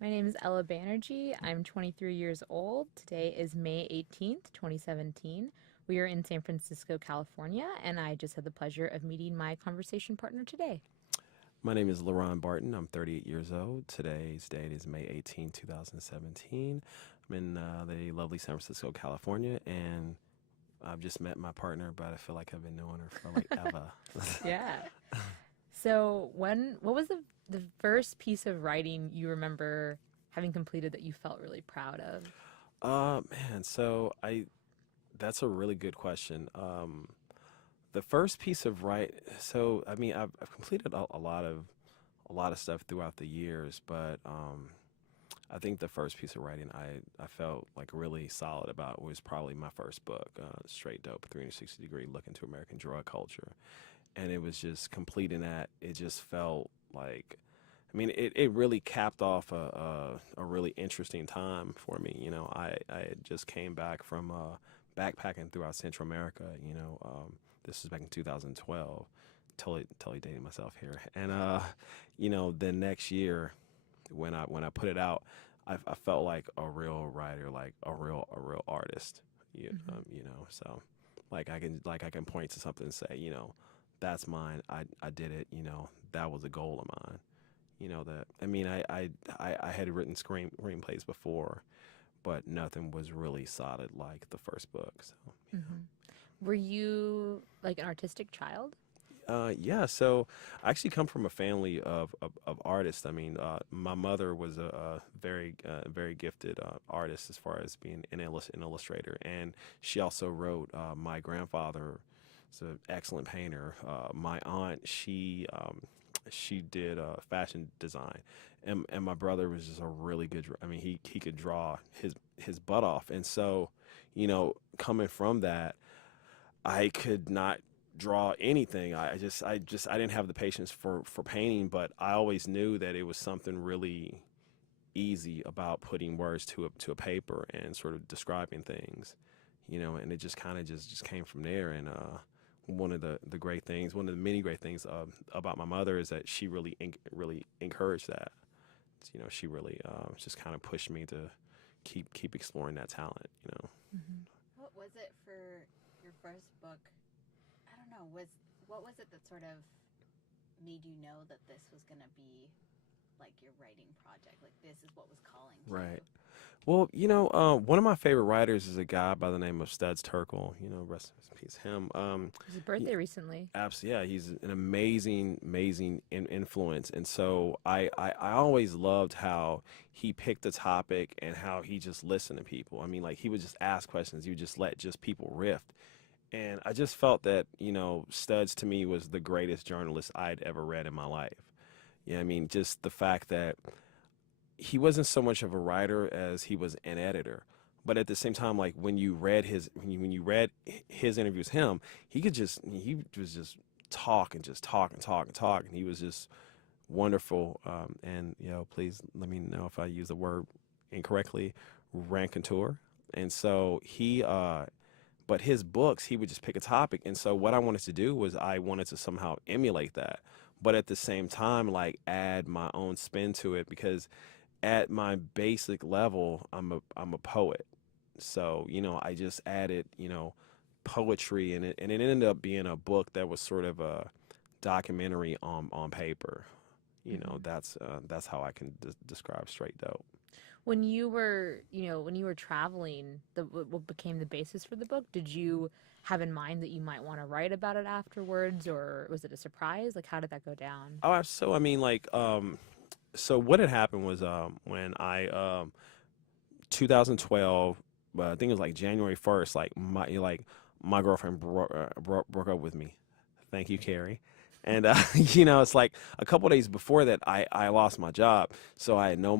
My name is Ella Banerjee. I'm 23 years old. Today is May 18th, 2017. We are in San Francisco, California, and I just had the pleasure of meeting my conversation partner today. My name is LaRon Barton. I'm 38 years old. Today's date is May 18, 2017. I'm in the lovely San Francisco, California, and I've just met my partner, but I feel like I've been knowing her for like ever. Yeah. So, what was the first piece of writing you remember having completed that you felt really proud of? Man, that's a really good question. The first piece of I've completed a lot of stuff throughout the years, but I think the first piece of writing I felt like really solid about was probably my first book, Straight Dope, 360-degree look into American drug culture. And it was just completing that. It just felt like, it really capped off a really interesting time for me. I had just came back from backpacking throughout Central America. This was back in 2012. Totally dating myself here. And the next year when I put it out, I felt like a real writer, like a real artist. Hmm. So like I can point to something and say, that's mine. I did it. That was a goal of mine. I had written screenplays before, but nothing was really solid like the first book. So Hmm. Were you like an artistic child? yeah, so I actually come from a family of artists. My mother was a very gifted artist as far as being an illustrator, and she also wrote. My grandfather is an excellent painter. My aunt, she did fashion design, and my brother was just a really good. He could draw his butt off, and so, coming from that, I could not draw anything. I didn't have the patience for painting, but I always knew that it was something really easy about putting words to a paper and sort of describing things, and it just kind of just came from there. And one of the many great things about my mother is that she really encouraged that. She really just kind of pushed me to keep exploring that talent. Hmm. What was it for your first book? I don't know. What was it that sort of made you know that this was going to be like your writing project? Like this is what was calling to you. Right. Well, one of my favorite writers is a guy by the name of Studs Terkel. Rest in peace, him. It was his He, birthday recently. yeah, he's an amazing influence, and so I always loved how he picked a topic and how he just listened to people. Like he would just ask questions. He would just let just people riff, and I just felt that Studs to me was the greatest journalist I'd ever read in my life. Yeah, just the fact that he wasn't so much of a writer as he was an editor. But at the same time, like when you read his interviews, he was just talk and just talk and talk and talk, and he was just wonderful. And please let me know if I use the word incorrectly, raconteur. And so but his books, he would just pick a topic. And so what I wanted to do was I wanted to somehow emulate that, but at the same time, like add my own spin to it because at my basic level, I'm a poet. So, I just added, poetry in it, and it ended up being a book that was sort of a documentary on paper. Hmm. That's how I can describe Straight Dope. When you were traveling, what became the basis for the book? Did you have in mind that you might want to write about it afterwards, or was it a surprise? Like, how did that go down? So what had happened was when 2012, I think it was like January 1st, like my girlfriend broke up with me. Thank you, Carrie. And it's like a couple days before that, I lost my job, so I had no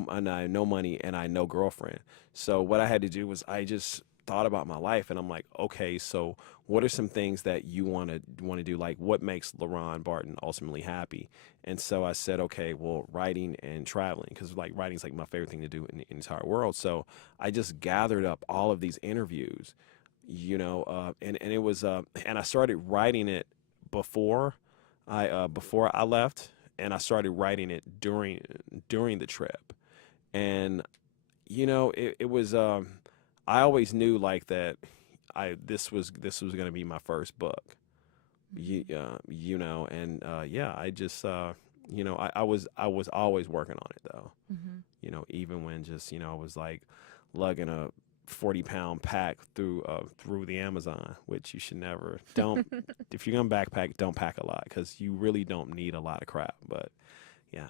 money and I had no girlfriend. So what I had to do was I just thought about my life, and I'm like, okay, so what are some things that you want to do? Like, what makes LaRon Barton ultimately happy? And so I said, okay, well, writing and traveling, because like writing is like my favorite thing to do in the entire world. So I just gathered up all of these interviews, and it was and I started writing it before before I left, and I started writing it during the trip. And it was I always knew like that I this was going to be my first book. And yeah, I just I was always working on it though. Mm-hmm. Even when just I was like lugging a 40-pound pack through the Amazon, which you should never don't. If you're gonna backpack, don't pack a lot because you really don't need a lot of crap. But yeah,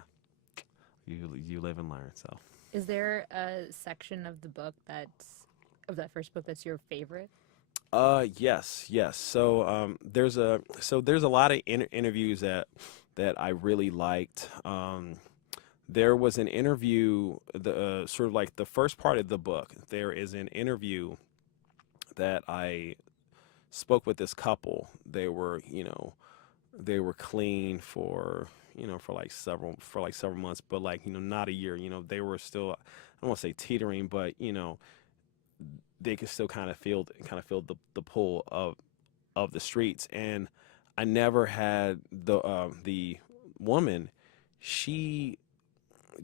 you live and learn. So. Is there a section of the book of that first book that's your favorite? Yes. So there's a lot of interviews that I really liked. There was an interview, the sort of like the first part of the book. There is an interview that I spoke with this couple. They were clean for for like several months, but like not a year. They were still, I don't want to say teetering, but they could still kind of feel the pull of the streets. And I never had the woman. She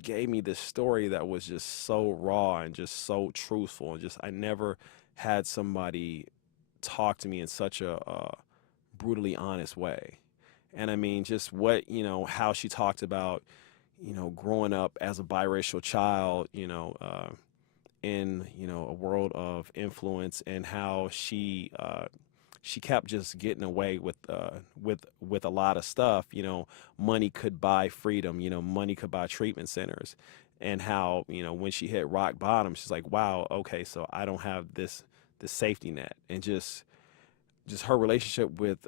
gave me this story that was just so raw and just so truthful, and just I never had somebody talk to me in such a brutally honest way. And I mean, just how she talked about, growing up as a biracial child, in, a world of influence, and how she kept just getting away with a lot of stuff. Money could buy freedom. Money could buy treatment centers, and how when she hit rock bottom, she's like, wow, okay, so I don't have this safety net. And just her relationship with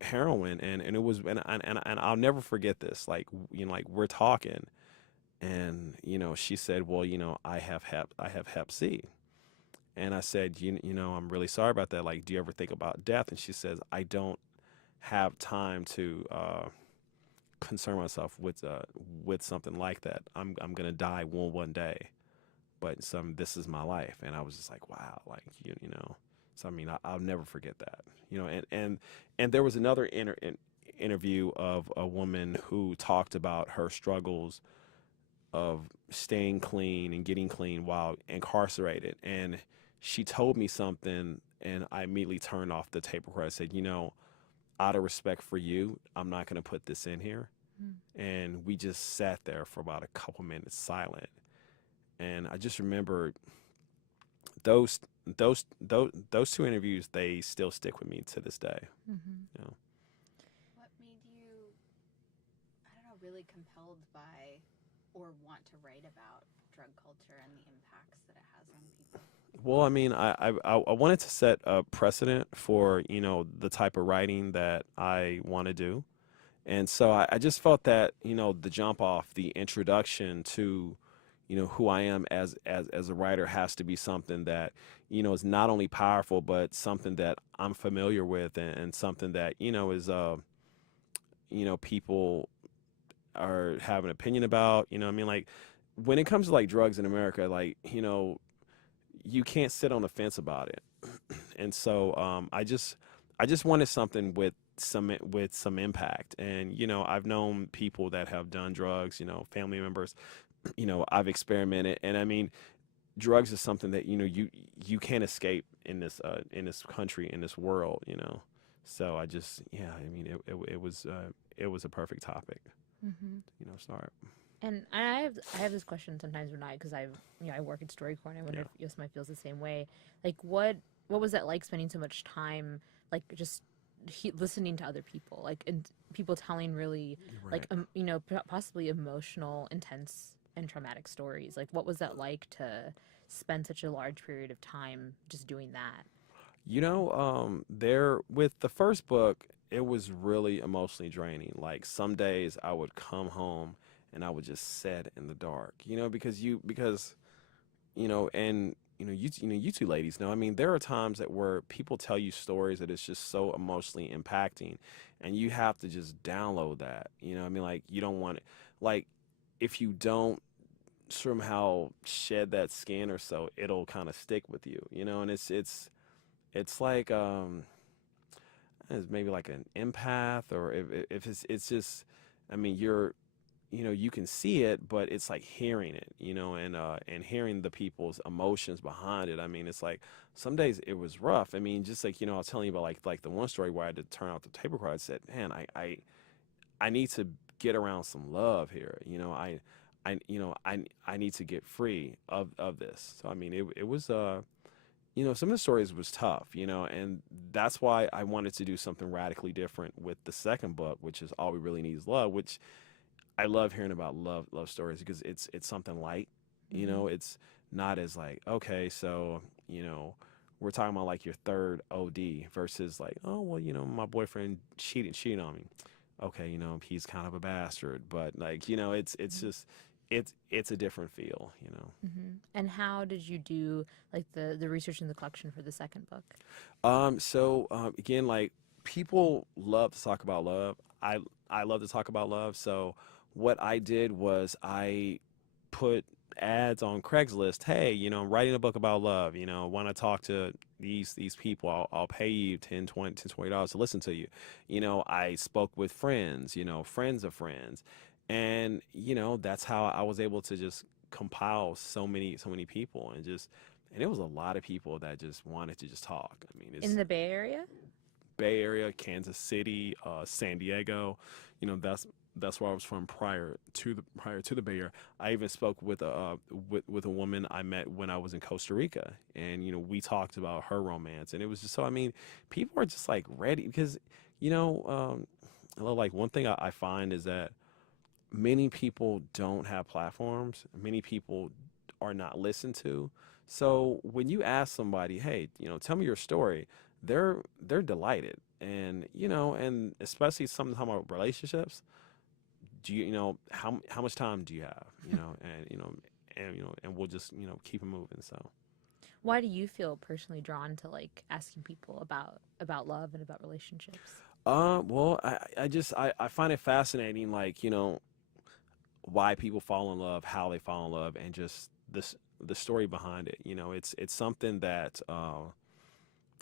heroin. And it was, and I'll never forget this. Like like we're talking, and she said, well, I have hep C. And I said, I'm really sorry about that. Like, do you ever think about death? And she says, I don't have time to concern myself with something like that. I'm gonna die one day, but this is my life. And I was just like, wow, like So I mean, I'll never forget that. And there was another interview of a woman who talked about her struggles of staying clean and getting clean while incarcerated. And she told me something, and I immediately turned off the tape recorder. I said, out of respect for you, I'm not going to put this in here. Mm. And we just sat there for about a couple minutes silent. And I just remember those two interviews, they still stick with me to this day. Mm-hmm. You know? What made you, I don't know, really compelled by or want to write about drug culture and the impacts that it has on people? Well, I mean, I wanted to set a precedent for the type of writing that I want to do. And so I just felt that the jump off, the introduction to who I am as a writer has to be something that is not only powerful, but something that I'm familiar with, and something that is people are have an opinion about. I mean, like when it comes to like drugs in America, like you can't sit on the fence about it. And so I just wanted something with some impact. And I've known people that have done drugs, family members. I've experimented, and I mean, drugs is something that you can't escape in this country, in this world. So I just, yeah, I mean, it was a perfect topic. Mm-hmm. Start. And I have this question sometimes when because I work at Story Corp, and I wonder Yeah. if Yosma feels the same way. Like what was that like, spending so much time like just listening to other people, like, and people telling really You're like right. possibly emotional, intense, and traumatic stories. Like, what was that like to spend such a large period of time just doing that? There with the first book, it was really emotionally draining. Like some days I would come home and I would just sit in the dark, because and you two ladies know. I mean, there are times that where people tell you stories that it's just so emotionally impacting, and you have to just download that. I mean, like you don't want it. Like if you don't somehow shed that skin or so, it'll kind of stick with you. And it's like it's maybe like an empath, or if it's just, I mean, you can see it, but it's like hearing it, and hearing the people's emotions behind it. I mean, it's like some days it was rough. I mean, just like, I was telling you about like the one story where I had to turn out the tape recorder. I said, man, I need to get around some love here. I need to get free of this. So I mean, it was some of the stories was tough, and that's why I wanted to do something radically different with the second book, which is All We Really Need Is Love, which I love hearing about love stories because it's something light, Mm-hmm. it's not as like, okay, so, we're talking about like your third OD versus like, oh well, my boyfriend cheated on me. Okay, he's kind of a bastard, but like, it's just it's a different feel. Mm-hmm. And how did you do like the research and the collection for the second book? Again, like people love to talk about love. I love to talk about love. So what I did was I put ads on Craigslist. Hey, I'm writing a book about love. Want to talk to these people? I'll pay you 10, 20, $20 to listen to you. I spoke with friends. Friends of friends, and that's how I was able to just compile so many people and it was a lot of people that just wanted to just talk. I mean, In it's the Bay Area? Bay Area, Kansas City, San Diego. That's where I was from prior to the Bay Area. I even spoke with a woman I met when I was in Costa Rica, and we talked about her romance, and it was just so. I mean, people are just like ready because like one thing I find is that many people don't have platforms. Many people are not listened to. So when you ask somebody, hey, tell me your story, they're delighted. And especially something about relationships, do how much time do you have? And we'll just keep it moving. So Why do you feel personally drawn to like asking people about love and about relationships? well, I find it fascinating, like why people fall in love, how they fall in love, and just the story behind it. It's something that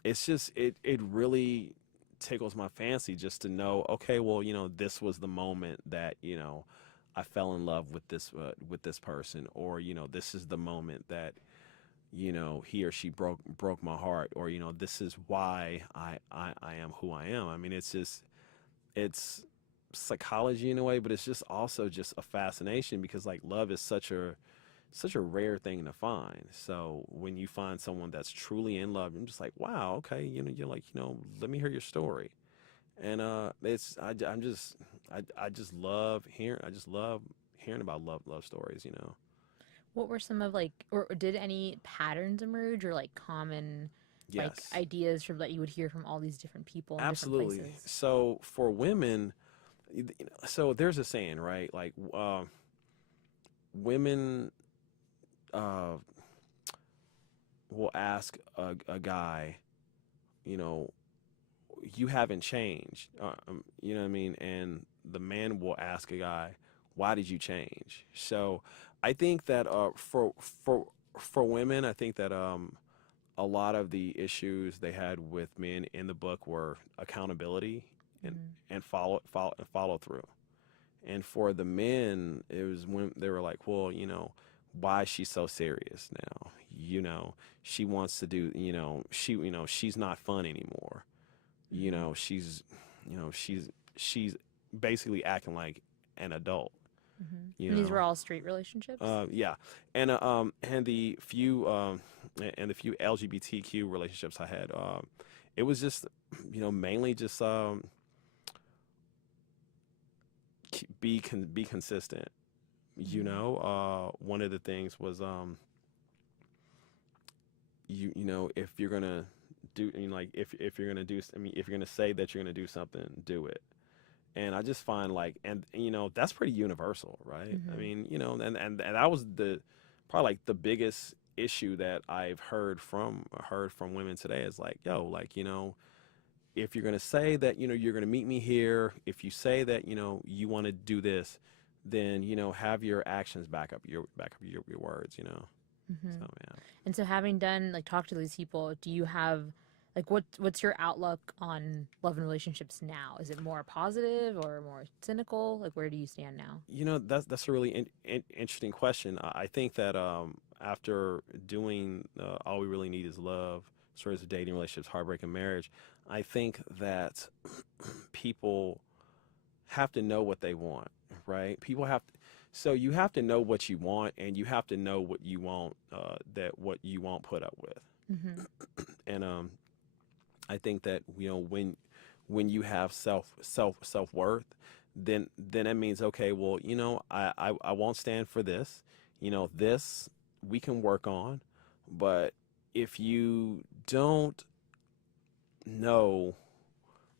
it's just it really tickles my fancy just to know. Okay, well, this was the moment that I fell in love with this person, or this is the moment that he or she broke my heart, or this is why I am who I am. I mean, it's psychology in a way, but it's just also just a fascination because like love is such a rare thing to find. So when you find someone that's truly in love, I'm just like, wow, okay, you're like, let me hear your story. And I just love hearing about love stories. What were some of like, or did any patterns emerge or like common like Yes, ideas from that you would hear from all these different people in different absolutely. places? So for women, so there's a saying, right? Like women uh, will ask a guy, you know, you haven't changed. You know what I mean? And the man will ask a guy, why did you change? So I think that for women, I think that a lot of the issues they had with men in the book were accountability and Mm-hmm. follow through. And for the men, it was when they were like, well, why is she so serious now? She wants to do, she's not fun anymore. you Mm-hmm. know she's she's basically acting like an adult. Mm-hmm. you And these were know all straight relationships? yeah. And the few LGBTQ relationships I had, it was just mainly just be consistent. Mm-hmm. One of the things was if you're gonna do, like, if you're gonna do, I mean, if you're gonna say that you're gonna do something, do it. And I just find like, and that's pretty universal, right? I Mm-hmm. mean, and that was the probably like the biggest issue that I've heard from women today is like, yo, like, if you're gonna say that you're gonna meet me here, if you say that you want to do this, then have your actions back up your words. Mm-hmm. So yeah. And so having done like talk to these people, do you have like what's your outlook on love and relationships now? Is it more positive or more cynical? Like where do you stand now? That's a really interesting question. I think that after doing All We Really Need Is Love, stories of dating, relationships, heartbreak, and marriage, I think that people have to know what they want, right? People have to, so you have to know what you want, and you have to know what you want, that what you won't put up with. Mm-hmm. And I think that when you have self worth, then that means, okay, well, I won't stand for this. This we can work on, but if you don't know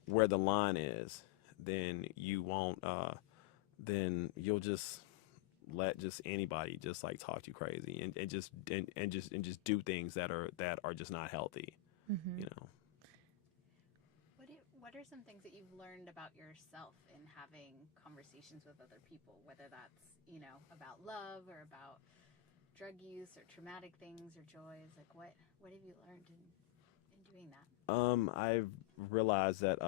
where the line is, then you won't. Then you'll just let just anybody just like talk you crazy, and just do things that are just not healthy. Mm-hmm. You know. What are some things that you've learned about yourself in having conversations with other people, whether that's, about love or about drug use or traumatic things or joys? Like what have you learned in doing that? I've realized that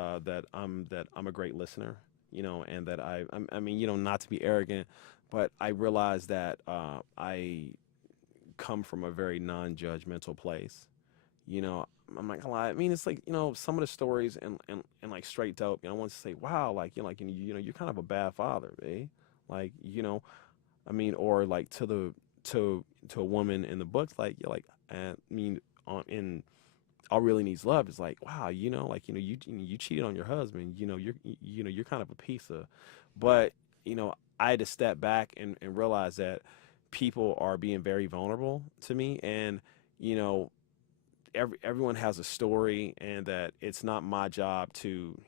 I'm a great listener, and that I mean, not to be arrogant, but I realize that I come from a very non-judgmental place. You know, I'm not gonna lie. I mean, it's like, some of the stories and like straight dope. I want to say, wow, like you're kind of a bad father, eh? Like, I mean, or like to a woman in the books, like you're like, I mean, on in All Really Needs Love is like, wow, like, you cheated on your husband, you're kind of a piece of, but, I had to step back and realize that people are being very vulnerable to me. And, you know, everyone has a story, and that it's not my job to,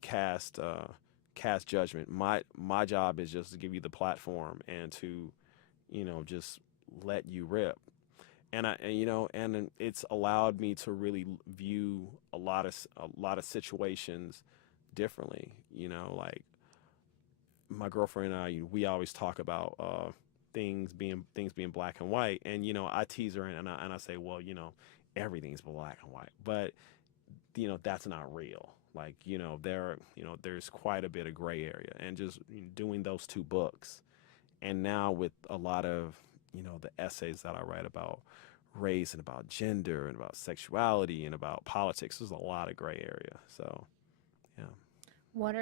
cast judgment. My job is just to give you the platform and to, just let you rip. And it's allowed me to really view a lot of situations differently. Like my girlfriend and I, we always talk about things being black and white, and I tease her, and I say, well, everything's black and white, but that's not real. Like, there's quite a bit of gray area, and just doing those two books, and now with a lot of the essays that I write about race and about gender and about sexuality and about politics, there's a lot of gray area. So yeah. What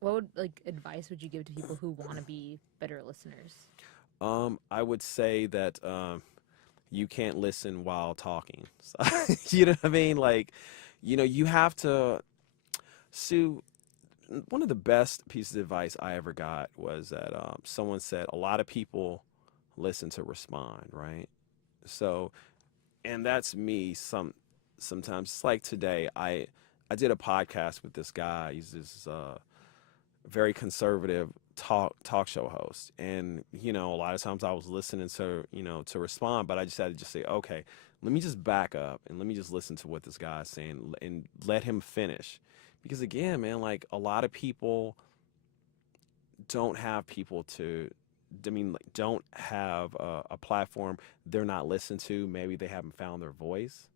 would like advice would you give to people who want to be better listeners? I would say that you can't listen while talking. So, you know what I mean? Like, you have to. Sue, one of the best pieces of advice I ever got was that someone said a lot of people listen to respond, right? So, and that's me. Sometimes it's like today. I did a podcast with this guy. He's this very conservative talk show host, and a lot of times I was listening to respond, but I just had to just say, okay, let me just back up and let me just listen to what this guy is saying and let him finish, because again, man, like a lot of people don't have people to. I mean, like, don't have a platform. They're not listened to. Maybe they haven't found their voice.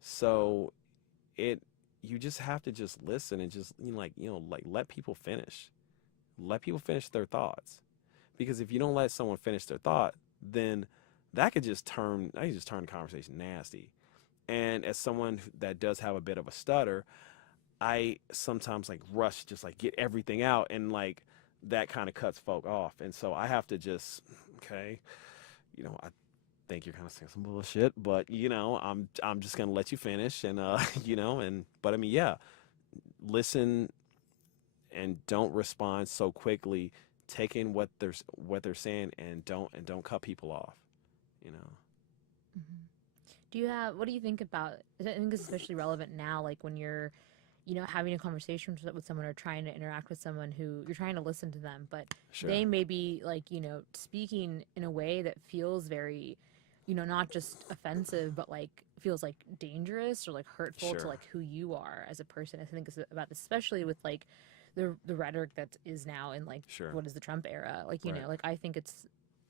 So it you just have to just listen and just like let people finish. Let people finish their thoughts. Because if you don't let someone finish their thought, then that could just turn the conversation nasty. And as someone that does have a bit of a stutter, I sometimes like rush, just like get everything out, and like that kind of cuts folk off. And so I have to just, okay, I think you're kind of saying some bullshit, but I'm just gonna let you finish, and but I mean, yeah, listen and don't respond so quickly. Take in what they're saying, and don't cut people off. You know. Hmm. What do you think about, I think it's especially relevant now, like when you're, having a conversation with someone or trying to interact with someone who you're trying to listen to them, but Sure. they may be like, speaking in a way that feels very, not just offensive, but like feels like dangerous or like hurtful to Sure. like who you are as a person. I think it's about this, especially with like the rhetoric that is now in like Sure. what is the Trump era. Like, Right. like I think it's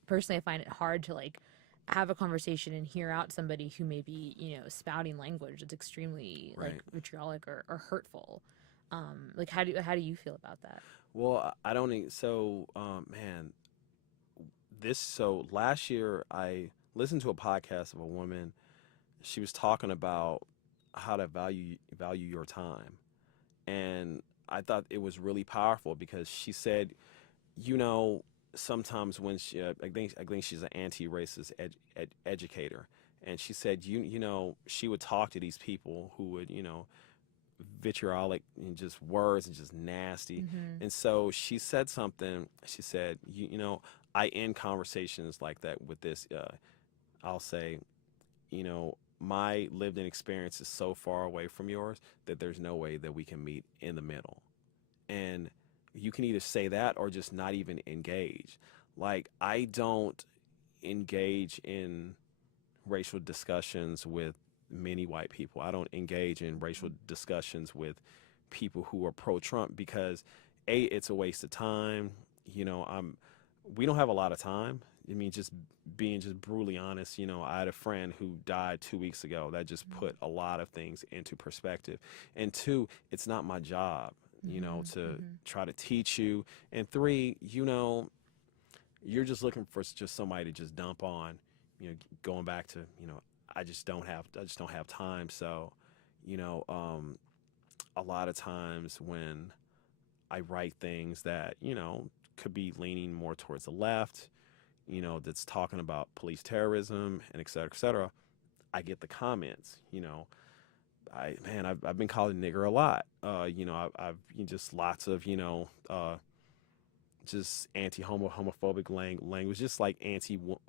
personally I find it hard to like have a conversation and hear out somebody who may be, spouting language that's extremely like Right. vitriolic or hurtful. Like how do you feel about that? Well, I don't think so. Man, so last year I listened to a podcast of a woman. She was talking about how to value your time, and I thought it was really powerful because she said, you know, sometimes when I think she's an anti-racist educator, and she said, she would talk to these people who would, vitriolic and just words and just nasty. Mm-hmm. And so she said something. She said, I end conversations like that with this. I'll say, my lived in experience is so far away from yours that there's no way that we can meet in the middle. And you can either say that or just not even engage. Like, I don't engage in racial discussions with many white people. I don't engage in racial discussions with people who are pro Trump because A, it's a waste of time. We don't have a lot of time. I mean, just being just brutally honest, I had a friend who died 2 weeks ago. That just put a lot of things into perspective. And two, it's not my job, Mm-hmm. to Mm-hmm. try to teach you. And three, you're just looking for just somebody to just dump on, going back to, I just don't have time. So, you know, um, a lot of times when I write things that, could be leaning more towards the left, that's talking about police terrorism and et cetera, I get the comments, I've been called a nigger a lot. I've just lots of, just homophobic language, just like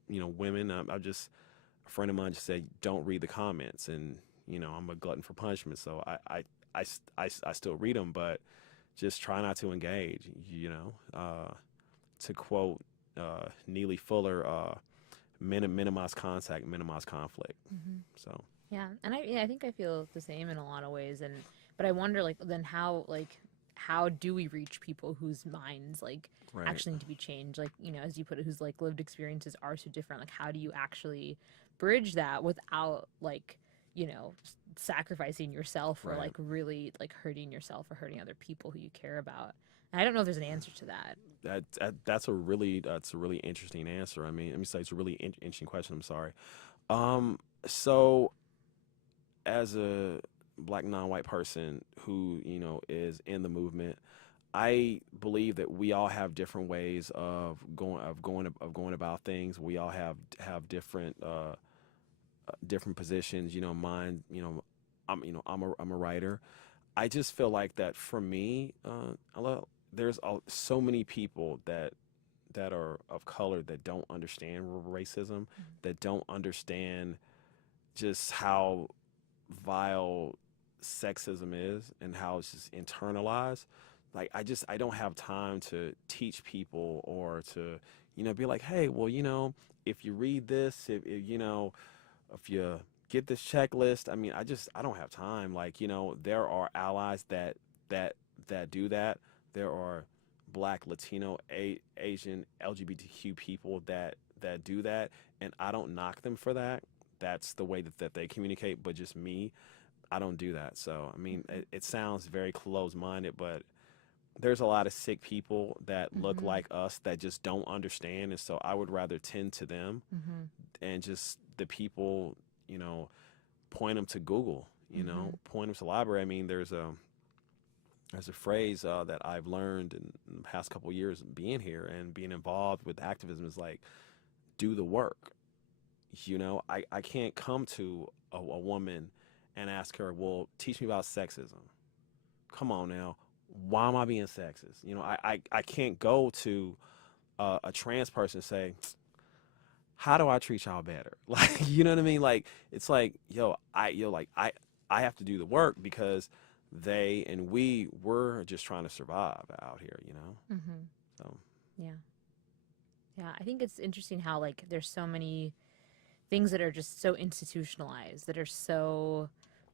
women. I just a friend of mine just said, don't read the comments, and I'm a glutton for punishment, so I still read them, but just try not to engage. To quote Neely Fuller, minimize contact, minimize conflict. Mm-hmm. So Yeah, and I think I feel the same in a lot of ways, and but I wonder like then how do we reach people whose minds like right, actually need to be changed, like as you put it, whose like lived experiences are so different, like how do you actually bridge that without like sacrificing yourself or right. like really like hurting yourself or hurting other people who you care about. And I don't know if there's an answer to that. That's a really interesting answer. I mean, let me say it's a really interesting question. I'm sorry. So as a black non-white person who is in the movement, I believe that we all have different ways of going about things. We all have different positions. Mine. I'm a writer. I just feel like that for me. There's so many people that are of color that don't understand racism, that don't understand just how vile sexism is and how it's just internalized. Like I don't have time to teach people or to be like, hey, well, if you read this, if you get this checklist. I mean, I don't have time. Like, there are allies that do that. There are black, Latino, Asian, LGBTQ people that do that, and I don't knock them for that. That's the way that they communicate. But just me, I don't do that. So I mean, it sounds very close-minded, but there's a lot of sick people that look Mm-hmm. like us that just don't understand, and so I would rather tend to them Mm-hmm. and just the people, you know, point them to Google, Mm-hmm. point them to library. I mean, there's a phrase that I've learned in the past couple of years being here and being involved with activism is like, do the work. I can't come to a woman and ask her, well, teach me about sexism. Come on now. Why am I being sexist? I can't go to a trans person and say, how do I treat y'all better? Like, you know what I mean? Like, it's like, I have to do the work because they and we're just trying to survive out here. Mm-hmm. So, Yeah. Yeah, I think it's interesting how like there's so many things that are just so institutionalized that are so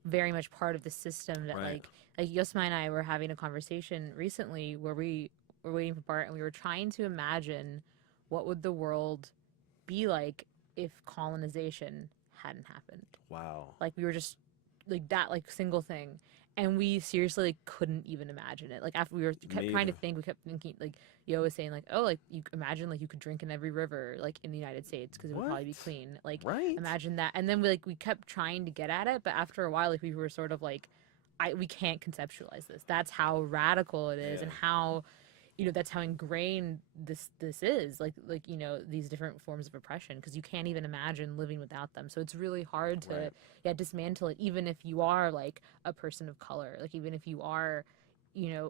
very much part of the system that right, like Yosma and I were having a conversation recently where we were waiting for Bart and we were trying to imagine what would the world be like if colonization hadn't happened. Wow. Like we were just like that like single thing, and we seriously like couldn't even imagine it. Like after we were kept Me trying to either. think, we kept thinking like Yo was saying like, oh, like you imagine like you could drink in every river like in the United States because it would What? probably be clean. Like Right? imagine that, and then we kept trying to get at it, but after a while like we were sort of like, we can't conceptualize this. That's how radical it is, Yeah. and how that's how ingrained this is like these different forms of oppression, because you can't even imagine living without them. So it's really hard to Right. dismantle it, even if you are like a person of color, like even if you are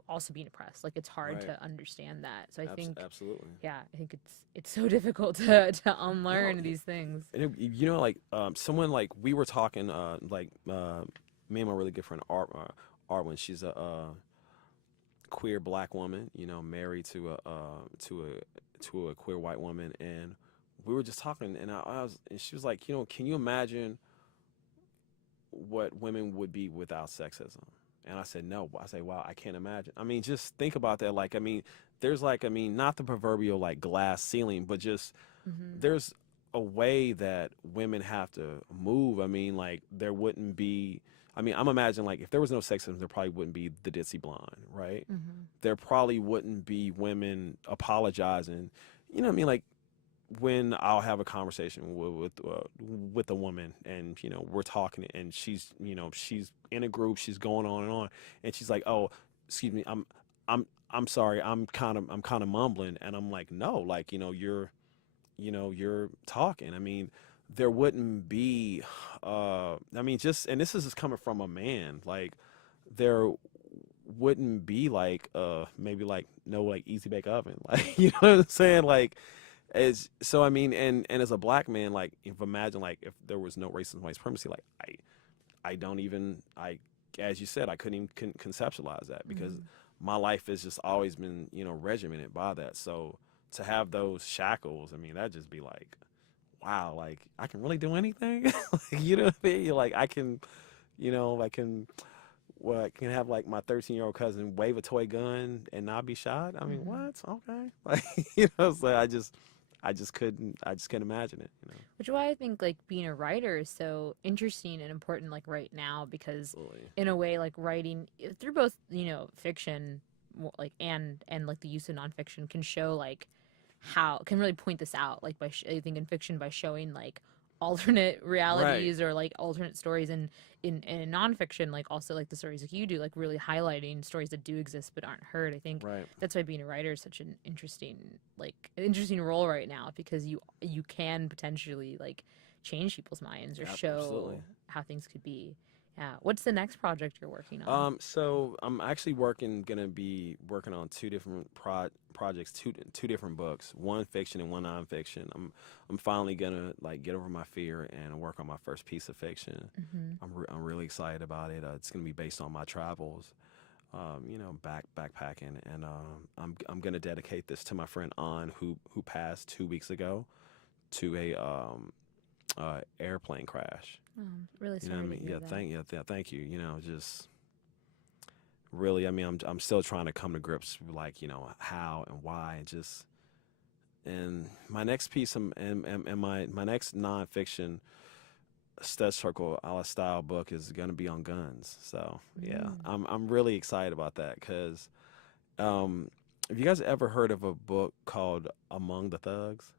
also being oppressed. Like it's hard Right. to understand that. So I think Absolutely. yeah, I think it's so difficult to No, unlearn these things. and like someone like we were talking me and my really good friend Arwen, she's a queer black woman, married to a queer white woman, and we were just talking, and and she was like, can you imagine what women would be without sexism? And I said, no. I say, wow, I can't imagine. I mean, just think about that. Like, I mean, there's like, I mean, not the proverbial like glass ceiling, but just Hmm. there's a way that women have to move. I mean, like, there wouldn't be, I mean, I'm imagining like if there was no sexism, there probably wouldn't be the ditzy blonde, right? Hmm. There probably wouldn't be women apologizing. You know what I mean? Like, when I'll have a conversation with a woman, and we're talking, and she's in a group, she's going on and on, and she's like, oh, excuse me, I'm sorry, I'm kind of mumbling, and I'm like, no, like, you're talking. I mean, there wouldn't be I mean, just, and this is just coming from a man, like, there wouldn't be like maybe like no like easy bake oven, like, you know what I'm saying, like, as so I mean, and as a black man, like, if imagine like if there was no racism, white supremacy, like, I don't even, I as you said, I couldn't even conceptualize that, because Hmm. my life has just always been, regimented by that. So to have those shackles, I mean, that'd just be like, wow, like I can really do anything. Like, you know what I mean? Like I can, I can, well, I can have like my 13-year-old cousin wave a toy gun and not be shot. I mean, Hmm. what? Okay. Like, so I just couldn't imagine it. Which is why I think like being a writer is so interesting and important like right now, because Absolutely. in a way like writing through both fiction, like and like the use of nonfiction can show like how can really point this out, like I think in fiction by showing like alternate Right. realities or like alternate stories, and in nonfiction like also like the stories like you do, like really highlighting stories that do exist but aren't heard. I think Right. that's why being a writer is such an interesting role right now, because you can potentially like change people's minds or Absolutely. show how things could be. Yeah. What's the next project you're working on? So I'm actually gonna be working on two different projects, two different books, one fiction and one nonfiction. I'm finally gonna like get over my fear and work on my first piece of fiction. Hmm. I'm really excited about it. It's gonna be based on my travels, backpacking, and I'm gonna dedicate this to my friend An, who passed 2 weeks ago to a airplane crash. Oh, really You know what I sorry to mean? hear that. Thank you. Just really, I mean, I'm still trying to come to grips with, like, how and why, and just, and my next piece, and my next nonfiction stud circle a la style book is gonna be on guns. So yeah, Mm. I'm really excited about that, because um, have you guys ever heard of a book called Among the Thugs?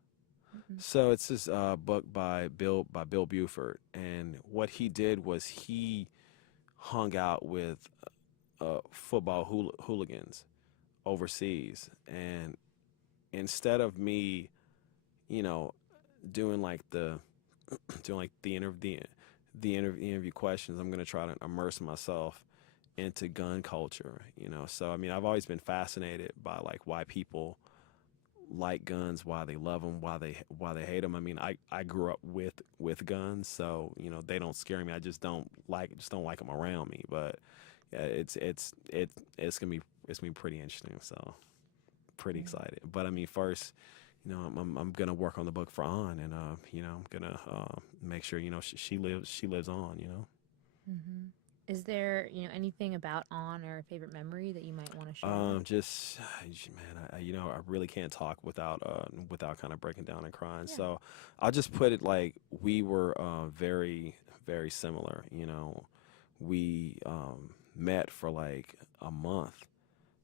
Mm-mm. So it's this book by Bill Buford, and what he did was he hung out with football hooligans overseas, and instead of me, you know, doing like the doing like the interview questions, I'm gonna try to immerse myself into gun culture. So I mean, I've always been fascinated by like why people like guns, why they love them, why they hate them. I mean, I grew up with guns, so they don't scare me. I just don't like them around me. But yeah, it's gonna be pretty interesting. So pretty Yeah. excited. But I mean, first, I'm gonna work on the book for An, and I'm gonna make sure she lives on. Mm-hmm. Is there, anything about On or a favorite memory that you might want to share? Just man, I really can't talk without kind of breaking down and crying. Yeah. So I'll just put it like we were very very similar. We met for like a month,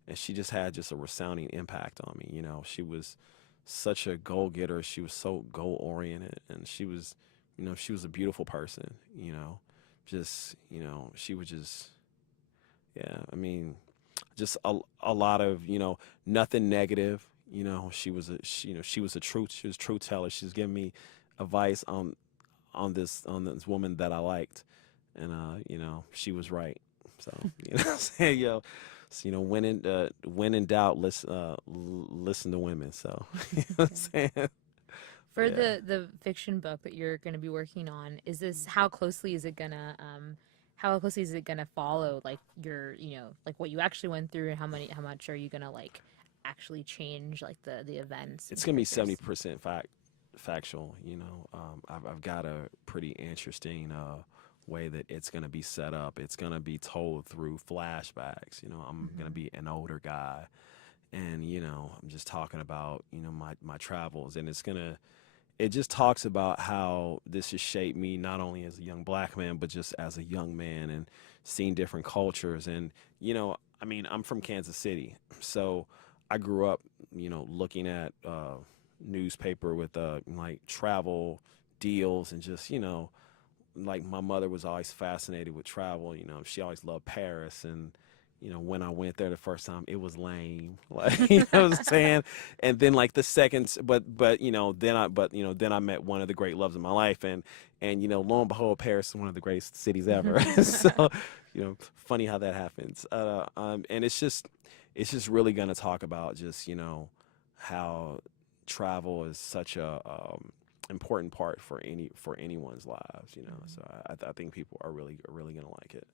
and she just had just a resounding impact on me. She was such a goal getter. She was so goal oriented, and she was a beautiful person. Just she was just yeah. I mean, just a lot of nothing negative. She was a truth teller. She's giving me advice on this woman that I liked, and she was right. So what I'm saying, so, when in doubt, listen to women. So you know what I'm Okay. saying, For yeah. the fiction book that you're going to be working on, is this how closely is it gonna follow like your like what you actually went through, and how much are you gonna like actually change like the events and It's gonna be characters? 70% factual. I've got a pretty interesting way that it's gonna be set up. It's gonna be told through flashbacks. I'm gonna Mm-hmm. be an older guy, and I'm just talking about my travels, and it just talks about how this has shaped me not only as a young black man but just as a young man, and seeing different cultures. And I mean, I'm from Kansas City, so I grew up looking at newspaper with like travel deals, and just like my mother was always fascinated with travel. She always loved Paris, and when I went there the first time, it was lame. Like what I'm saying. And then like the second, but then I met one of the great loves of my life, and lo and behold, Paris is one of the greatest cities ever. So funny how that happens. And it's just really gonna talk about just how travel is such a important part for anyone's lives. So I think people are really gonna like it.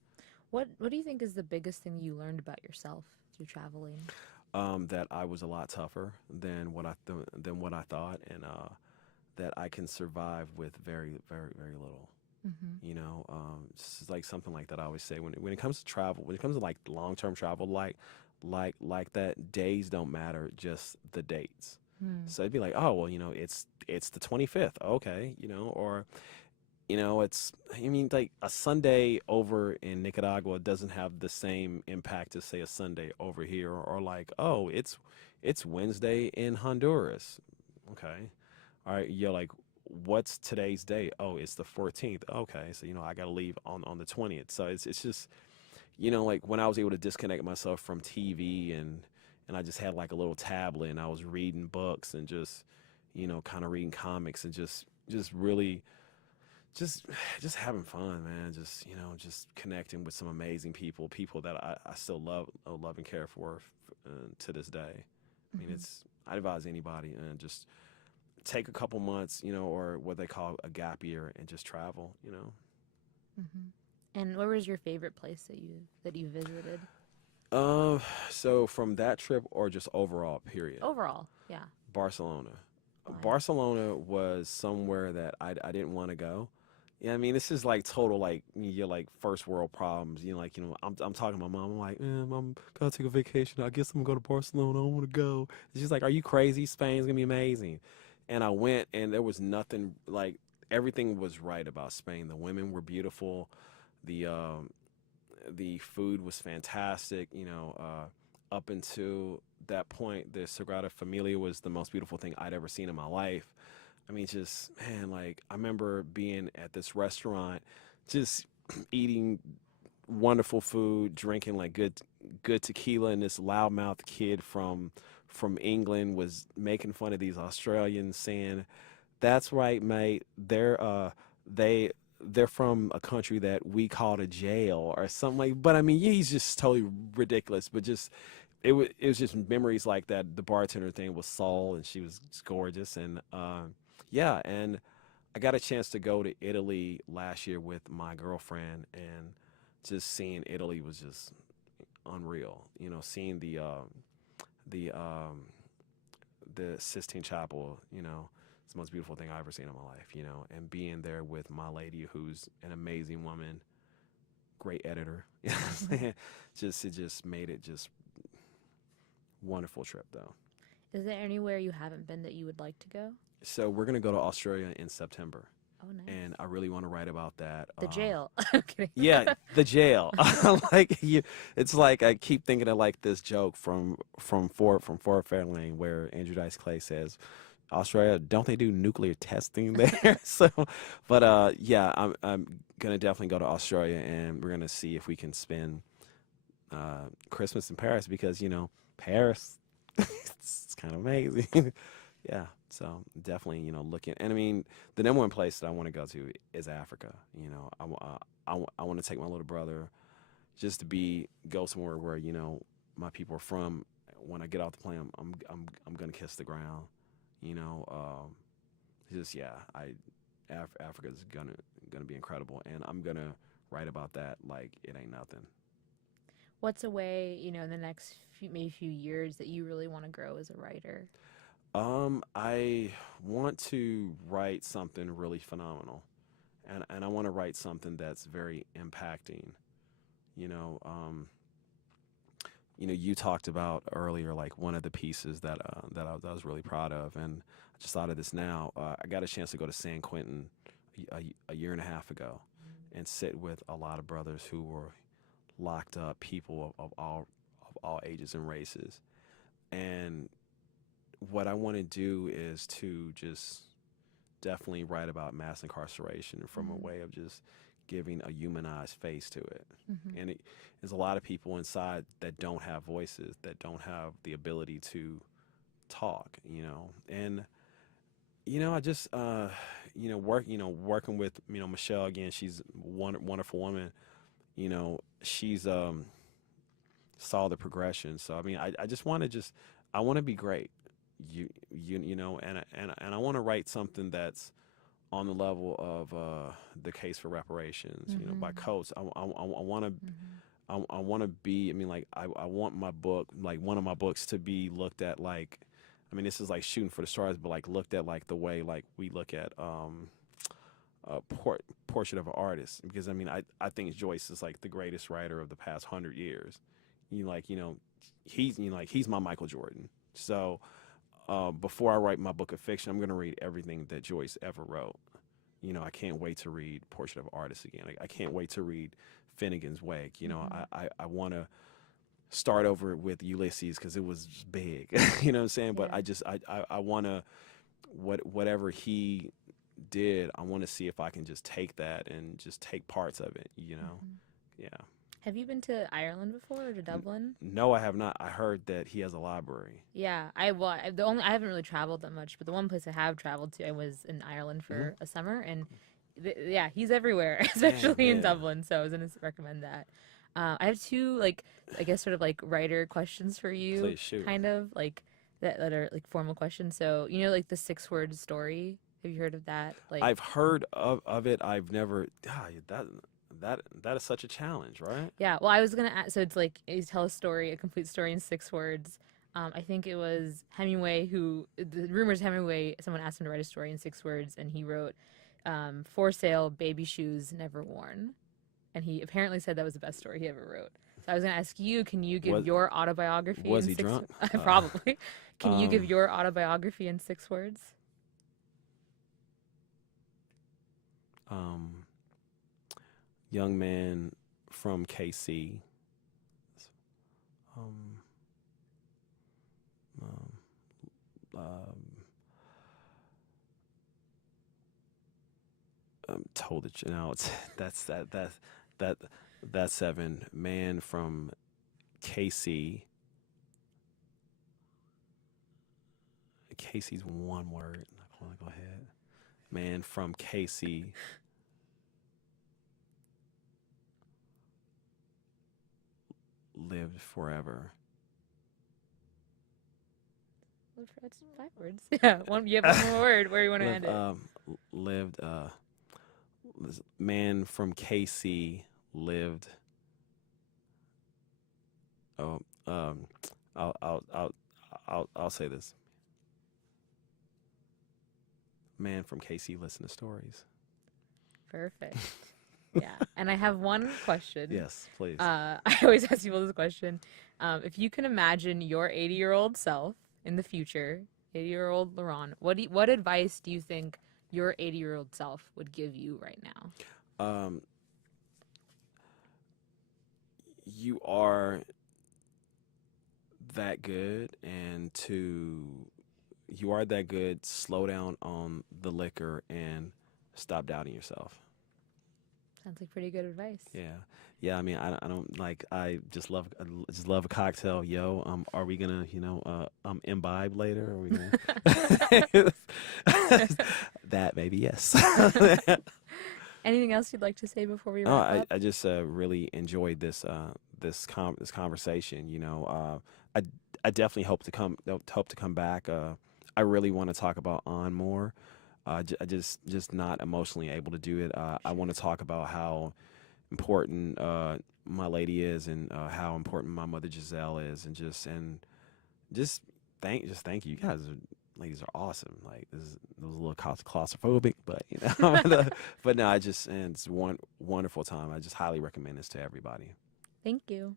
What do you think is the biggest thing you learned about yourself through traveling? That I was a lot tougher than what I thought, and that I can survive with very very very little. Mm-hmm. It's like something like that I always say when it comes to travel, when it comes to like long term travel, like that, days don't matter, just the dates. Hmm. So it'd be like, oh well, it's the 25th, okay, or it's, I mean, like a Sunday over in Nicaragua doesn't have the same impact as say a Sunday over here, or like, oh, it's Wednesday in Honduras. Okay. All right, you're like, what's today's date? Oh, it's the 14th. Okay, so I got to leave on the 20th. So it's just like when I was able to disconnect myself from TV, and I just had like a little tablet, and I was reading books, and just kind of reading comics, and just really just just having fun, man. Just just connecting with some amazing people that I still love and care for to this day. I mean, Mm-hmm. I advise anybody and just take a couple months, or what they call a gap year, and just travel. Mm-hmm. And where was your favorite place that you visited? Um, so from that trip, or just overall period, Overall, yeah. Barcelona. Why? Barcelona was somewhere that I didn't want to go. Yeah, I mean, this is like total like you're like first world problems. Like I'm talking to my mom. I'm like, I'm gonna take a vacation. I guess I'm gonna go to Barcelona. I want to go. And she's like, Are you crazy? Spain's gonna be amazing. And I went, and there was nothing like everything was right about Spain. The women were beautiful. The food was fantastic. Up until that point, the Sagrada Familia was the most beautiful thing I'd ever seen in my life. I mean, just man, like I remember being at this restaurant, just eating wonderful food, drinking like good tequila, and this loudmouth kid from England was making fun of these Australians, saying, "That's right, mate. They they're from a country that we called a jail or something like." But I mean, he's just totally ridiculous. But just it was just memories like that. The bartender thing was Saul, and she was just gorgeous, and yeah, and I got a chance to go to Italy last year with my girlfriend, and just seeing Italy was just unreal. Seeing the the Sistine Chapel. It's the most beautiful thing I've ever seen in my life. And being there with my lady, who's an amazing woman, great editor. You know what I'm saying? It just made it just wonderful trip though. Is there anywhere you haven't been that you would like to go? So we're gonna go to Australia in September, Oh, nice. and I really want to write about that. The jail. I'm kidding. Yeah, the jail. Like you, it's like I keep thinking of like this joke from Ford Fairlane where Andrew Dice Clay says, "Australia, don't they do nuclear testing there?" So, but yeah, I'm gonna definitely go to Australia, and we're gonna see if we can spend Christmas in Paris because Paris, it's kind of amazing. Yeah, so definitely, looking, and I mean, the number one place that I want to go to is Africa. I want to take my little brother just to go somewhere where my people are from. When I get off the plane, I'm gonna kiss the ground. You know, just yeah, Africa is gonna be incredible, and I'm gonna write about that like it ain't nothing. What's a way, in the next maybe few years that you really want to grow as a writer? I want to write something really phenomenal, and I want to write something that's very impacting. You know, um, you talked about earlier, like one of the pieces that I was really proud of, and I just thought of this now. I got a chance to go to San Quentin a year and a half ago, and sit with a lot of brothers who were locked up, people of all ages and races, and what I want to do is to just definitely write about mass incarceration from a Mhm. way of just giving a humanized face to it. Mhm. And there's a lot of people inside that don't have voices, that don't have the ability to talk, And I just working with Michelle again. She's one wonderful woman. She's saw the progression. So I mean, I just want to I want to be great. And I want to write something that's on the level of the case for reparations. By Mhm. Coates. I want to Mhm. I want to be. I mean, like I want my book, like one of my books, to be looked at like. I mean, this is like shooting for the stars, but like looked at like the way like we look at portrait of an artist. Because I mean, I think Joyce is like the greatest writer of the past 100 years. He's my Michael Jordan. So before I write my book of fiction, I'm going to read everything that Joyce ever wrote. I can't wait to read Portrait of an Artist again. I can't wait to read Finnegan's Wake. Mhm. I want to start over with Ulysses because it was big. You know what I'm saying? But Yeah. I want to, whatever he did, I want to see if I can just take that and just take parts of it. Mhm. Yeah. Have you been to Ireland before or to N- Dublin? no, I have not. I heard that he has a library. Yeah, I haven't really traveled that much, but the one place I have traveled to, I was in Ireland Hmm. for a summer, and yeah, he's everywhere, Damn, especially in yeah. Dublin. So I was gonna recommend that. I have two like I guess sort of like writer questions for you, Please shoot. kind of like that are like formal questions. So like the 6 word story. Have you heard of that? Like I've heard of it. I've never. That is such a challenge, right? yeah, well, I was gonna ask, so it's like you tell a story, a complete story in 6 words. I think it was Hemingway who the rumors Hemingway someone asked him to write a story in 6 words, and he wrote, "For sale, baby shoes never worn," and he apparently said that was the best story he ever wrote. So I was gonna ask you, can you give Was your autobiography was in he six? drunk? Probably. Can you give Um, your autobiography in 6 words? um, young man from KC. Um, um, um, told it. It's that that's 7. Man from KC. Casey's one word. Go ahead. Man from KC lived forever. That's 5 words. Yeah, one. You have one more word. Where do you want to Live end it? lived man from KC lived. Oh, I'll I'll I'll I'll say this. Man from KC listen to stories. Perfect. Yeah. And I have one question. Yes, please. I always ask people this question. If you can imagine your 80-year-old self in the future, 80-year-old Laurent, what advice do you think your 80-year-old self would give you right now? Um, you are that good, and you are that good. Slow down on the liquor and stop doubting yourself. Sounds like pretty good advice. Yeah, yeah. I mean, I don't like. I just love a cocktail. Yo, are we gonna, imbibe later? Are we gonna that maybe yes. Anything else you'd like to say before we Oh, wrap up? I just really enjoyed this conversation. I definitely hope to come back. I really want to talk about on more. I just not emotionally able to do it. I want to talk about how important my lady is, and how important my mother Giselle is, and just thank you. You guys ladies are awesome. Like this is it was a little claustrophobic, but but no, and it's one wonderful time. I just highly recommend this to everybody. Thank you.